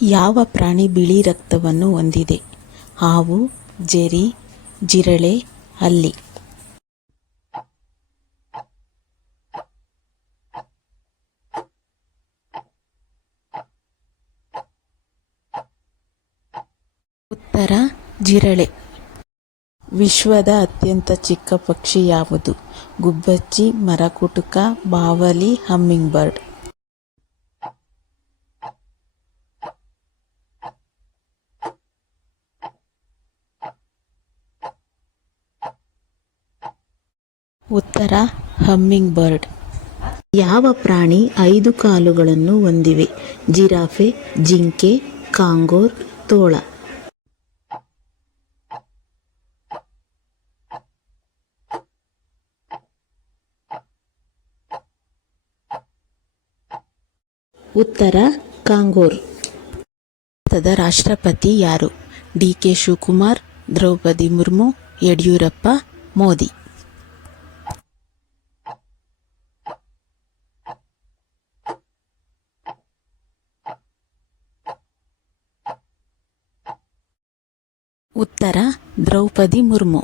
ಯಾವ ಪ್ರಾಣಿ ಬಿಳಿ ರಕ್ತವನ್ನು ಹೊಂದಿದೆ? ಹಾವು, ಜೆರಿ, ಜಿರಳೆ, ಹಲ್ಲಿ. ಉತ್ತರ ಜಿರಳೆ. ವಿಶ್ವದ ಅತ್ಯಂತ ಚಿಕ್ಕ ಪಕ್ಷಿ ಯಾವುದು? ಗುಬ್ಬಚ್ಚಿ, ಮರಕುಟುಕ, ಬಾವಲಿ, ಹಮ್ಮಿಂಗ್ ಬರ್ಡ್. ಉತ್ತರ ಹಮ್ಮಿಂಗ್ ಬರ್ಡ್. ಯಾವ ಪ್ರಾಣಿ 5 ಕಾಲುಗಳನ್ನು ಹೊಂದಿವೆ? ಜಿರಾಫೆ, ಜಿಂಕೆ, ಕಾಂಗರ್, ತೋಳ. ಉತ್ತರ ಕಾಂಗರ್. ಭಾರತದ ರಾಷ್ಟ್ರಪತಿ ಯಾರು? ಡಿ.ಕೆ. ಶಿವಕುಮಾರ್, ದ್ರೌಪದಿ ಮುರ್ಮು, ಯಡಿಯೂರಪ್ಪ, ಮೋದಿ. ಉತ್ತರ ದ್ರೌಪದಿ ಮುರ್ಮು.